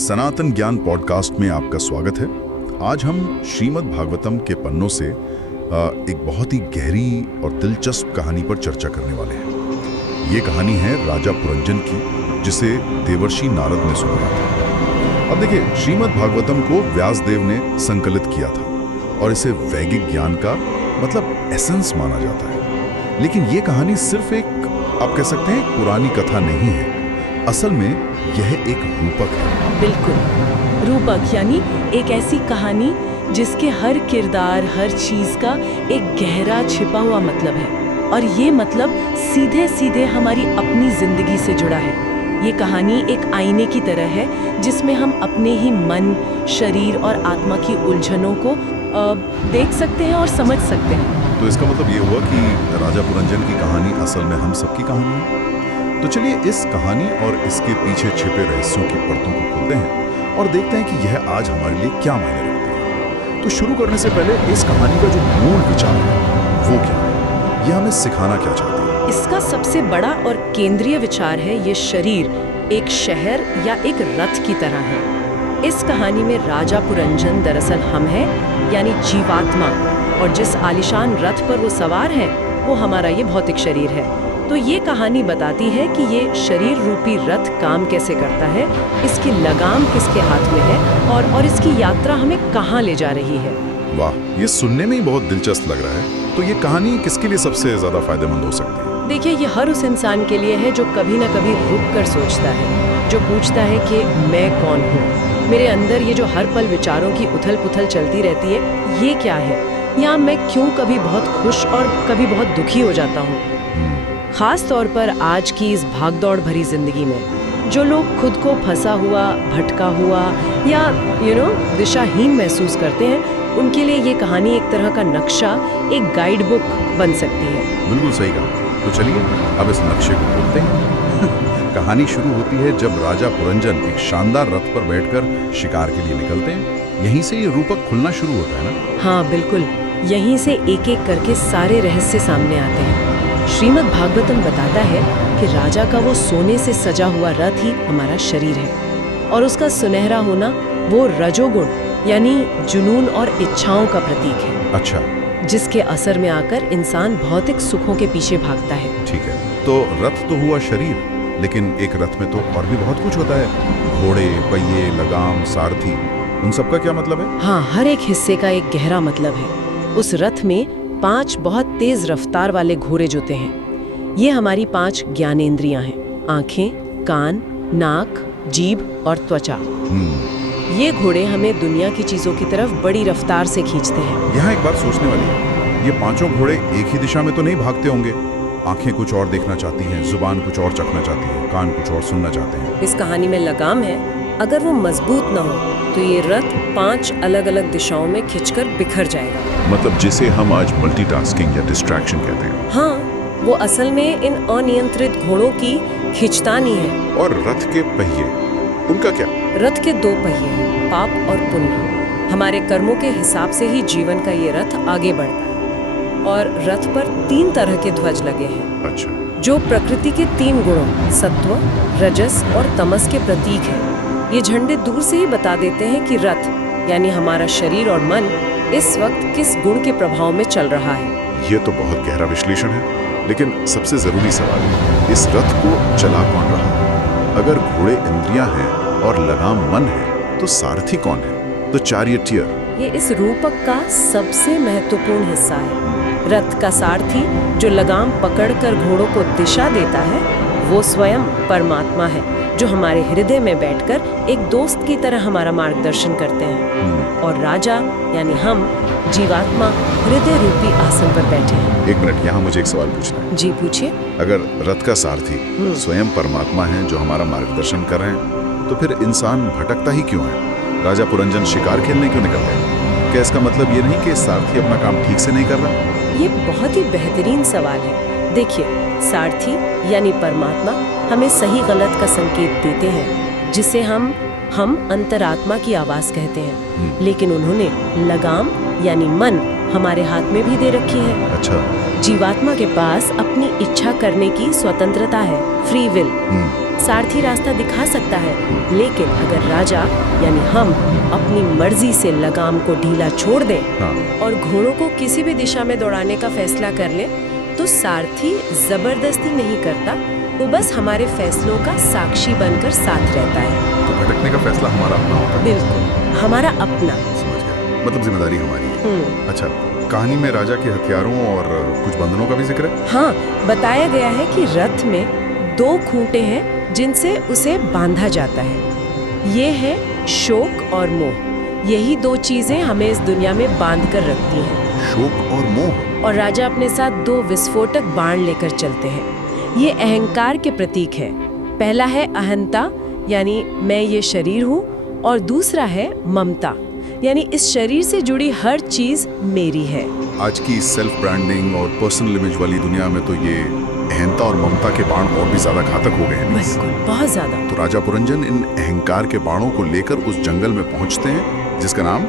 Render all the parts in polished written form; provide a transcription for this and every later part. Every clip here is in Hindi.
सनातन ज्ञान पॉडकास्ट में आपका स्वागत है। आज हम श्रीमद् भागवतम के पन्नों से एक बहुत ही गहरी और दिलचस्प कहानी पर चर्चा करने वाले हैं। ये कहानी है राजा पुरंजन की, जिसे देवर्षि नारद ने सुनाया था। अब देखिए, श्रीमद् भागवतम को व्यासदेव ने संकलित किया था और इसे वैदिक ज्ञान का मतलब एसेंस माना जाता है। लेकिन ये कहानी सिर्फ एक, आप कह सकते हैं, पुरानी कथा नहीं है। असल में यह एक रूपक है। बिल्कुल, रूपक यानी एक ऐसी कहानी जिसके हर किरदार, हर चीज का एक गहरा छिपा हुआ मतलब है, और ये मतलब सीधे सीधे हमारी अपनी जिंदगी से जुड़ा है। ये कहानी एक आईने की तरह है जिसमें हम अपने ही मन, शरीर और आत्मा की उलझनों को देख सकते हैं और समझ सकते हैं। तो इसका मतलब ये हुआ कि राजा पुरंजन की कहानी असल में हम सबकी कहानी है। तो चलिए इस कहानी और इसके पीछे छिपे रहस्यों की परतों को खोलते हैं और देखते हैं कि यह आज हमारे लिए क्या मायने रखती है। तो शुरू करने से पहले इस कहानी का जो मूल विचार है वो क्या है, यह हमें सिखाना क्या चाहती है? इसका सबसे बड़ा और केंद्रीय विचार है, ये शरीर एक शहर या एक रथ की तरह है। इस कहानी में राजा पुरंजन दरअसल हम हैं, यानी जीवात्मा, और जिस आलीशान रथ पर वो सवार है वो हमारा ये भौतिक शरीर है। तो ये कहानी बताती है कि ये शरीर रूपी रथ काम कैसे करता है, इसकी लगाम किसके हाथ में है और इसकी यात्रा हमें कहाँ ले जा रही है। वाह, ये सुनने में ही बहुत दिलचस्प लग रहा है। तो ये कहानी किसके लिए सबसे ज्यादा फायदेमंद हो सकती है? देखिए, ये हर उस इंसान के लिए है जो कभी ना कभी रुक कर सोचता है, जो पूछता है कि मैं कौन हूँ, मेरे अंदर ये जो हर पल विचारों की उथल पुथल चलती रहती है, ये क्या है, या मैं क्यों कभी बहुत खुश और कभी बहुत दुखी हो जाता हूँ। खास तौर पर आज की इस भागदौड़ भरी जिंदगी में जो लोग खुद को फंसा हुआ, भटका हुआ या दिशाहीन महसूस करते हैं, उनके लिए ये कहानी एक तरह का नक्शा, एक गाइड बुक बन सकती है। बिल्कुल सही कहा। तो चलिए अब इस नक्शे को खोलते हैं। कहानी शुरू होती है जब राजा पुरंजन एक शानदार रथ पर बैठकर शिकार के लिए निकलते हैं। यहीं से ये रूपक खुलना शुरू होता है ना? हाँ बिल्कुल, यहीं से एक एक करके सारे रहस्य सामने आते हैं। श्रीमद् भागवतम बताता है कि राजा का वो सोने से सजा हुआ रथ ही हमारा शरीर है, और उसका सुनहरा होना वो रजोगुण यानी जुनून और इच्छाओं का प्रतीक है। अच्छा, जिसके असर में आकर इंसान भौतिक सुखों के पीछे भागता है। ठीक है, तो रथ तो हुआ शरीर, लेकिन एक रथ में तो और भी बहुत कुछ होता है। घोड़े, पहिए, लगाम, सारथी, उन सबका क्या मतलब है? हाँ, हर एक हिस्से का एक गहरा मतलब है। उस रथ में 5 बहुत तेज रफ्तार वाले घोड़े जुते हैं। ये हमारी 5 ज्ञानेंद्रियां हैं: आंखें, कान, नाक, जीभ और त्वचा। ये घोड़े हमें दुनिया की चीजों की तरफ बड़ी रफ्तार से खींचते हैं। यहाँ एक बात सोचने वाली है, ये 5 घोड़े एक ही दिशा में तो नहीं भागते होंगे? आंखें कुछ और देखना चाहती हैं, जुबान कुछ और चखना चाहती है, कान कुछ और सुनना चाहते हैं। इस कहानी में लगाम है, अगर वो मजबूत ना हो तो ये रथ 5 अलग अलग दिशाओं में खिंचकर बिखर जाएगा। मतलब जिसे हम आज मल्टीटास्किंग या डिस्ट्रैक्शन कहते हैं। हाँ, वो असल में इन अनियंत्रित घोड़ों की खिंचतानी है। और रथ के पहिए, उनका क्या? रथ के 2 पहिए हैं, पाप और पुण्य। हमारे कर्मों के हिसाब से ही जीवन का ये रथ आगे बढ़ता है। और रथ पर 3 तरह के ध्वज लगे हैं। अच्छा। जो प्रकृति के 3 गुणों सत्व, रजस और तमस के प्रतीक हैं। ये झंडे दूर से ही बता देते हैं कि रथ यानी हमारा शरीर और मन इस वक्त किस गुण के प्रभाव में चल रहा है। ये तो बहुत गहरा विश्लेषण है, लेकिन सबसे जरूरी सवाल है, इस रथ को चला कौन रहा है? अगर घोड़े इंद्रियां हैं और लगाम मन है, तो सारथी कौन है? तो चारियटियर। ये इस रूपक का सबसे महत्वपूर्ण हिस्सा है। रथ का सारथी जो लगाम पकड़कर घोड़ों को दिशा देता है, वो स्वयं परमात्मा है, जो हमारे हृदय में बैठकर एक दोस्त की तरह हमारा मार्गदर्शन करते हैं। और राजा यानी हम, जीवात्मा, हृदय रूपी आसन पर बैठे हैं। एक मिनट, यहाँ मुझे एक सवाल पूछना है। जी पूछिए। अगर रथ का सारथी स्वयं परमात्मा है जो हमारा मार्गदर्शन कर रहे हैं, तो फिर इंसान भटकता ही क्यों है? राजा पुरंजन शिकार खेलने क्यों निकल गए? क्या इसका मतलब ये नहीं कि सारथी अपना काम ठीक से नहीं कर रहा? ये बहुत ही बेहतरीन सवाल है। देखिए, सारथी यानी परमात्मा हमें सही गलत का संकेत देते हैं, जिसे हम अंतरात्मा की आवाज कहते हैं। लेकिन उन्होंने लगाम यानी मन हमारे हाथ में भी दे रखी है। अच्छा, जीवात्मा के पास अपनी इच्छा करने की स्वतंत्रता है, फ्री विल। सारथी रास्ता दिखा सकता है, लेकिन अगर राजा यानी हम अपनी मर्जी से लगाम को ढीला छोड़ दें और घोड़ों को किसी भी दिशा में दौड़ाने का फैसला कर ले, तो सारथी जबरदस्ती नहीं करता, वो बस हमारे फैसलों का साक्षी बनकर साथ रहता है। तो भटकने का फैसला हमारा अपना होता है। बिल्कुल, हमारा अपना। समझ गया, मतलब जिम्मेदारी हमारी है। अच्छा, कहानी में राजा के हथियारों और कुछ बंधनों का भी जिक्र है? हाँ, बताया गया है कि रथ में 2 खूंटे हैं जिनसे उसे बांधा जाता है। ये है शोक और मोह। यही 2 चीजें हमें इस दुनिया में बांध कर रखती हैं। शोक और मोह। और राजा अपने साथ 2 विस्फोटक बाण लेकर चलते हैं। ये अहंकार के प्रतीक है। पहला है अहंता, यानी मैं ये शरीर हूँ, और दूसरा है ममता, यानी इस शरीर से जुड़ी हर चीज मेरी है। आज की सेल्फ ब्रांडिंग और पर्सनल इमेज वाली दुनिया में तो ये अहंता और ममता के बाण और भी ज्यादा घातक हो गए हैं। बिल्कुल, बहुत ज्यादा। तो राजा पुरंजन इन अहंकार के बाणों को लेकर उस जंगल में पहुंचते हैं जिसका नाम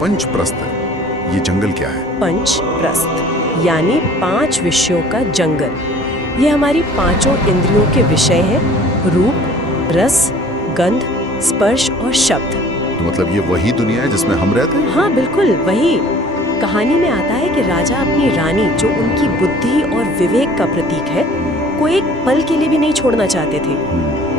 पंचप्रस्थ है। ये जंगल क्या है? पंचप्रस्थ यानी 5 विषयों का जंगल। ये हमारी 5 इंद्रियों के विषय हैं: रूप, रस, गंध, स्पर्श और शब्द। तो मतलब ये वही दुनिया है जिसमें हम रहते हैं? हाँ बिल्कुल वही। कहानी में आता है कि राजा अपनी रानी, जो उनकी बुद्धि और विवेक का प्रतीक है, को एक पल के लिए भी नहीं छोड़ना चाहते थे,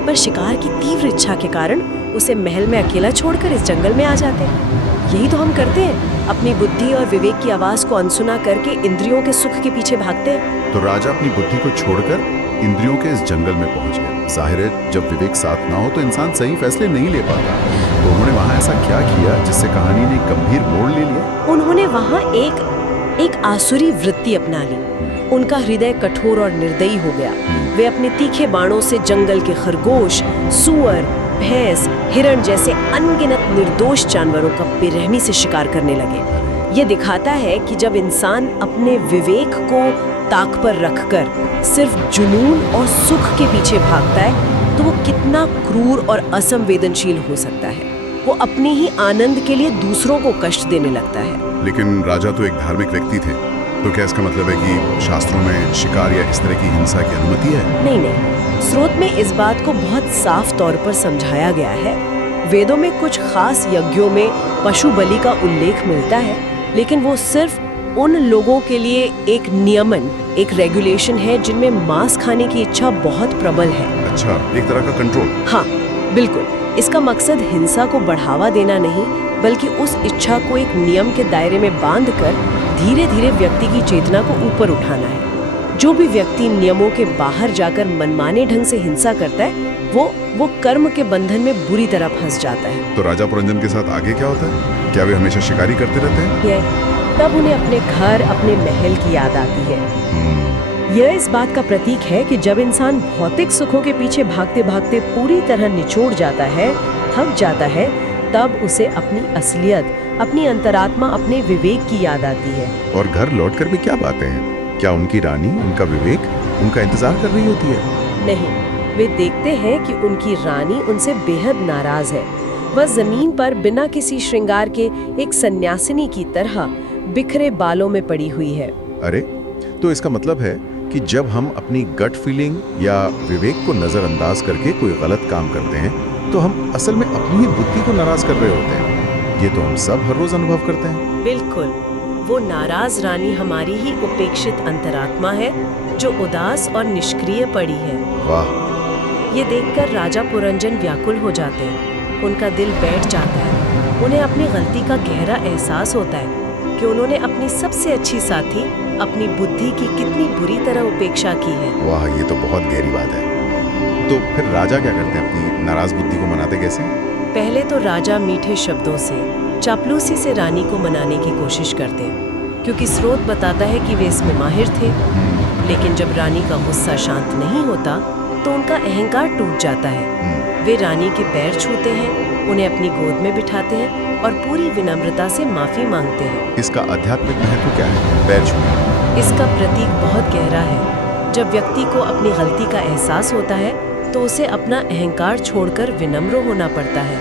पर शिकार की तीव्र इच्छा के कारण उसे महल में अकेला छोड़कर इस जंगल में आ जाते हैं। यही तो हम करते हैं, अपनी बुद्धि और विवेक की आवाज को अनसुना करके इंद्रियों के सुख के पीछे भागते हैं। तो राजा अपनी बुद्धि को छोड़कर इंद्रियों के इस जंगल में पहुंच गए। जाहिर है, जब विवेक साथ ना हो तो इंसान सही फैसले नहीं ले पाता। तो उन्होंने वहाँ ऐसा क्या किया जिससे कहानी ने गंभीर मोड़ ले लिया? उन्होंने वहाँ एक आसुरी वृत्ति अपना ली। उनका हृदय कठोर और निर्दयी हो गया। वे अपने तीखे बाणों से जंगल के खरगोश, सूअर, भैंस, हिरण जैसे अनगिनत निर्दोष जानवरों का बेरहमी से शिकार करने लगे। ये दिखाता है कि जब इंसान अपने विवेक को ताक पर रखकर सिर्फ जुनून और सुख के पीछे भागता है, तो वो कितना क्रूर और असंवेदनशील हो सकता है। वो अपने ही आनंद के लिए दूसरों को कष्ट देने लगता है। लेकिन राजा तो एक धार्मिक व्यक्ति थे, तो क्या इसका मतलब है कि शास्त्रों में शिकार या इस तरह की हिंसा की अनुमति है? नहीं, स्रोत में इस बात को बहुत साफ तौर पर समझाया गया है। वेदों में कुछ खास यज्ञों में पशु बलि का उल्लेख मिलता है, लेकिन वो सिर्फ उन लोगों के लिए एक नियमन, एक रेगुलेशन है जिनमें मांस खाने की इच्छा बहुत प्रबल है। अच्छा, एक तरह का कंट्रोल। हाँ बिल्कुल। इसका मकसद हिंसा को बढ़ावा देना नहीं, बल्कि उस इच्छा को एक नियम के दायरे में बांधकर धीरे धीरे व्यक्ति की चेतना को ऊपर उठाना है। जो भी व्यक्ति नियमों के बाहर जाकर मनमाने ढंग से हिंसा करता है, वो कर्म के बंधन में बुरी तरह फंस जाता है। तो राजा पुरंजन के साथ आगे क्या होता है? क्या वे हमेशा शिकारी करते रहते हैं? तब उन्हें अपने घर, अपने महल की याद आती है। यह इस बात का प्रतीक है कि जब इंसान भौतिक सुखों के पीछे भागते भागते पूरी तरह निचोड़ जाता है, थक जाता है, तब उसे अपनी असलियत, अपनी अंतरात्मा, अपने विवेक की याद आती है। और घर लौटकर भी क्या बातें हैं? क्या उनकी रानी, उनका विवेक उनका इंतजार कर रही होती है? नहीं, वे देखते हैं कि उनकी रानी उनसे बेहद नाराज है। वह जमीन पर बिना किसी श्रृंगार के एक सन्यासिनी की तरह बिखरे बालों में पड़ी हुई है। अरे, तो इसका मतलब है कि जब हम अपनी गट फीलिंग या विवेक को नजरअंदाज करके कोई गलत काम करते हैं, तो हम असल में अपनी ही बुद्धि को नाराज कर रहे होते हैं। ये तो हम सब हर रोज अनुभव करते हैं। बिल्कुल, वो नाराज रानी हमारी ही उपेक्षित अंतरात्मा है, जो उदास और निष्क्रिय पड़ी है। वाह! ये देखकर राजा पुरंजन व्याकुल हो जाते हैं। उनका दिल बैठ जाता है। उन्हें अपनी गलती का गहरा एहसास होता है कि उन्होंने अपनी सबसे अच्छी साथी, अपनी बुद्धि की कितनी बुरी तरह उपेक्षा की है। वाह, ये तो बहुत गहरी बात है। तो फिर राजा क्या करते हैं? अपनी नाराज बुद्धि को मनाते कैसे? पहले तो राजा मीठे शब्दों से, चापलूसी से रानी को मनाने की कोशिश करते हैं, क्योंकि स्रोत बताता है कि वे इसमें माहिर थे। लेकिन जब रानी का गुस्सा शांत नहीं होता, तो उनका अहंकार टूट जाता है। वे रानी के पैर छूते हैं, उन्हें अपनी गोद में बिठाते हैं और पूरी विनम्रता से माफी मांगते हैं। इसका आध्यात्मिक महत्व क्या है? पैर छूना। इसका प्रतीक बहुत गहरा है। जब व्यक्ति को अपनी गलती का एहसास होता है, तो उसे अपना अहंकार छोड़कर विनम्र होना पड़ता है।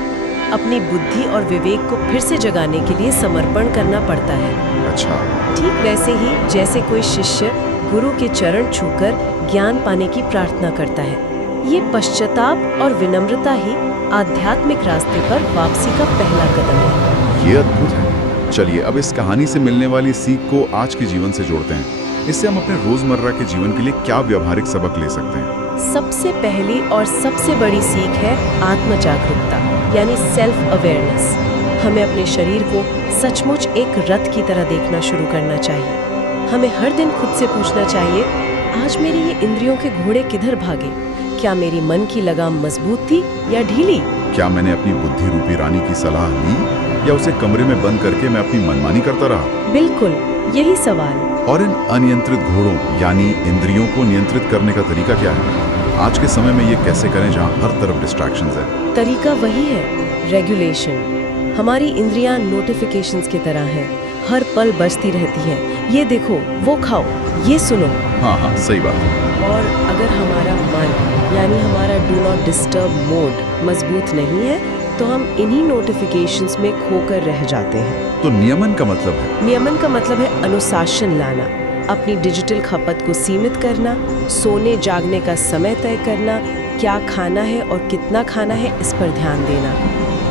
अपनी बुद्धि और विवेक को फिर से जगाने के लिए समर्पण करना पड़ता है। अच्छा, ठीक वैसे ही जैसे कोई शिष्य गुरु के चरण छूकर ज्ञान पाने की प्रार्थना करता है। ये पश्चाताप और विनम्रता ही आध्यात्मिक रास्ते पर वापसी का पहला कदम है। ये अद्भुत है। चलिए अब इस कहानी से मिलने वाली सीख को आज के जीवन से जोड़ते हैं। इससे हम अपने रोजमर्रा के जीवन के लिए क्या व्यावहारिक सबक ले सकते हैं? सबसे पहली और सबसे बड़ी सीख है आत्म जागरूकता, यानी सेल्फ अवेयरनेस। हमें अपने शरीर को सचमुच एक रथ की तरह देखना शुरू करना चाहिए। हमें हर दिन खुद से पूछना चाहिए, आज मेरी ये इंद्रियों के घोड़े किधर भागे? क्या मेरी मन की लगाम मजबूत थी या ढीली? क्या मैंने अपनी बुद्धि रूपी रानी की सलाह ली या उसे कमरे में बंद करके मैं अपनी मनमानी करता रहा? बिल्कुल, यही सवाल। और इन अनियंत्रित घोड़ों यानी इंद्रियों को नियंत्रित करने का तरीका क्या है? आज के समय में ये कैसे करें जहाँ हर तरफ डिस्ट्रैक्शंस है? तरीका वही है, रेगुलेशन। हमारी इंद्रियां नोटिफिकेशंस की तरह हैं, हर पल बजती रहती हैं। ये देखो, वो खाओ, ये सुनो। हाँ, सही बात है। और अगर हमारा मन यानी हमारा डू नॉट डिस्टर्ब मोड मजबूत नहीं है तो हम इन्हीं नोटिफिकेशंस में खोकर रह जाते हैं। तो नियमन का मतलब है? नियमन का मतलब है अनुशासन लाना, अपनी डिजिटल खपत को सीमित करना, सोने जागने का समय तय करना, क्या खाना है और कितना खाना है इस पर ध्यान देना।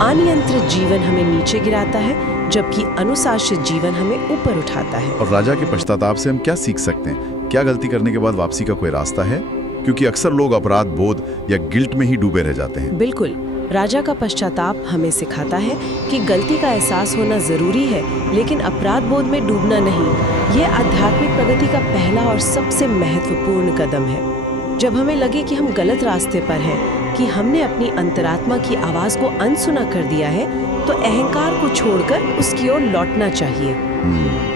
अनियंत्रित जीवन हमें नीचे गिराता है, जबकि अनुशासित जीवन हमें ऊपर उठाता है। और राजा के पश्चाताप से हम क्या सीख सकते हैं? क्या गलती करने के बाद वापसी का कोई रास्ता है? क्योंकि अक्सर लोग अपराध बोध या गिल्ट में ही डूबे रह जाते हैं। बिल्कुल, राजा का पश्चाताप हमें सिखाता है कि गलती का एहसास होना जरूरी है, लेकिन अपराध बोध में डूबना नहीं। ये आध्यात्मिक प्रगति का पहला और सबसे महत्वपूर्ण कदम है। जब हमें लगे कि हम गलत रास्ते पर हैं, कि हमने अपनी अंतरात्मा की आवाज को अनसुना कर दिया है, तो अहंकार को छोड़कर उसकी ओर लौटना चाहिए।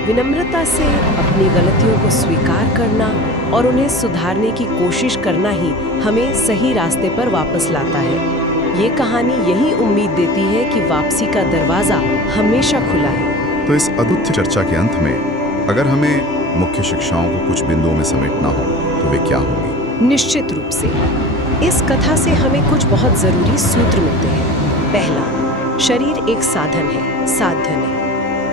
विनम्रता से अपनी गलतियों को स्वीकार करना और उन्हें सुधारने की कोशिश करना ही हमें सही रास्ते पर वापस लाता है। ये कहानी यही उम्मीद देती है कि वापसी का दरवाजा हमेशा खुला है। तो इस अद्भुत चर्चा के अंत में अगर हमें मुख्य शिक्षाओं को कुछ बिंदुओं में समेटना हो तो वे क्या होंगी? निश्चित रूप से इस कथा से हमें कुछ बहुत जरूरी सूत्र मिलते हैं। पहला, शरीर एक साधन है, साधन है।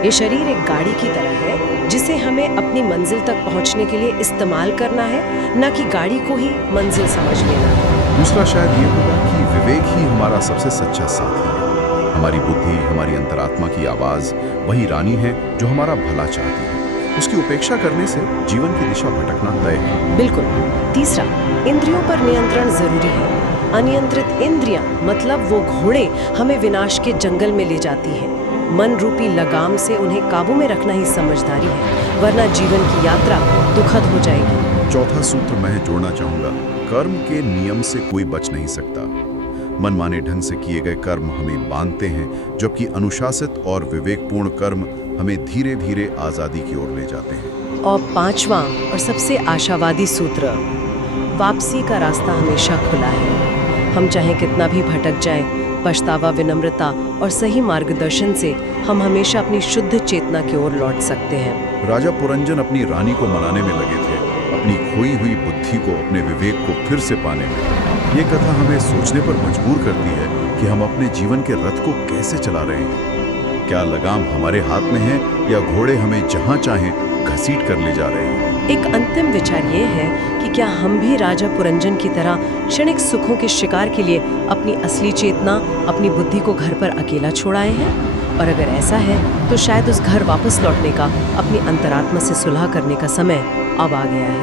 ये शरीर एक गाड़ी की तरह है जिसे हमें अपनी मंजिल तक पहुंचने के लिए इस्तेमाल करना है, न कि गाड़ी को ही मंजिल समझ लेना है। दूसरा शायद ये होगा कि विवेक ही हमारा सबसे सच्चा साथी है। हमारी बुद्धि, हमारी अंतरात्मा की आवाज वही रानी है जो हमारा भला चाहती है। उसकी उपेक्षा करने से जीवन की दिशा भटकना तय है। बिल्कुल। तीसरा, इंद्रियों पर नियंत्रण जरूरी है। अनियंत्रित इंद्रियां मतलब वो घोड़े हमें विनाश के जंगल में ले जाती हैं। मन रूपी लगाम से उन्हें काबू में रखना ही समझदारी है, वरना जीवन की यात्रा दुखद हो जाएगी। चौथा सूत्र मैं जोड़ना चाहूंगा, कर्म के नियम से कोई बच नहीं सकता। मनमाने ढंग से किए गए कर्म हमें बांधते हैं, जबकि अनुशासित और विवेकपूर्ण कर्म हमें धीरे धीरे आजादी की ओर ले जाते हैं। और पांचवा और सबसे आशावादी सूत्र, वापसी का रास्ता हमेशा खुला है। हम चाहे कितना भी भटक जाएं, पछतावा, विनम्रता और सही मार्गदर्शन से हम हमेशा अपनी शुद्ध चेतना की ओर लौट सकते हैं। राजा पुरंजन अपनी रानी को मनाने में लगे थे, अपनी खोई हुई बुद्धि को, अपने विवेक को फिर से पाने में। ये कथा हमें सोचने पर मजबूर करती है कि हम अपने जीवन के रथ को कैसे चला रहे हैं। क्या लगाम हमारे हाथ में है या घोड़े हमें जहां चाहें घसीट कर ले जा रहे हैं? एक अंतिम विचार ये है कि क्या हम भी राजा पुरंजन की तरह क्षणिक सुखों के शिकार के लिए अपनी असली चेतना, अपनी बुद्धि को घर पर अकेला छोड़ आए हैं? और अगर ऐसा है तो शायद उस घर वापस लौटने का, अपनी अंतरात्मा से सुलह करने का समय अब आ गया है।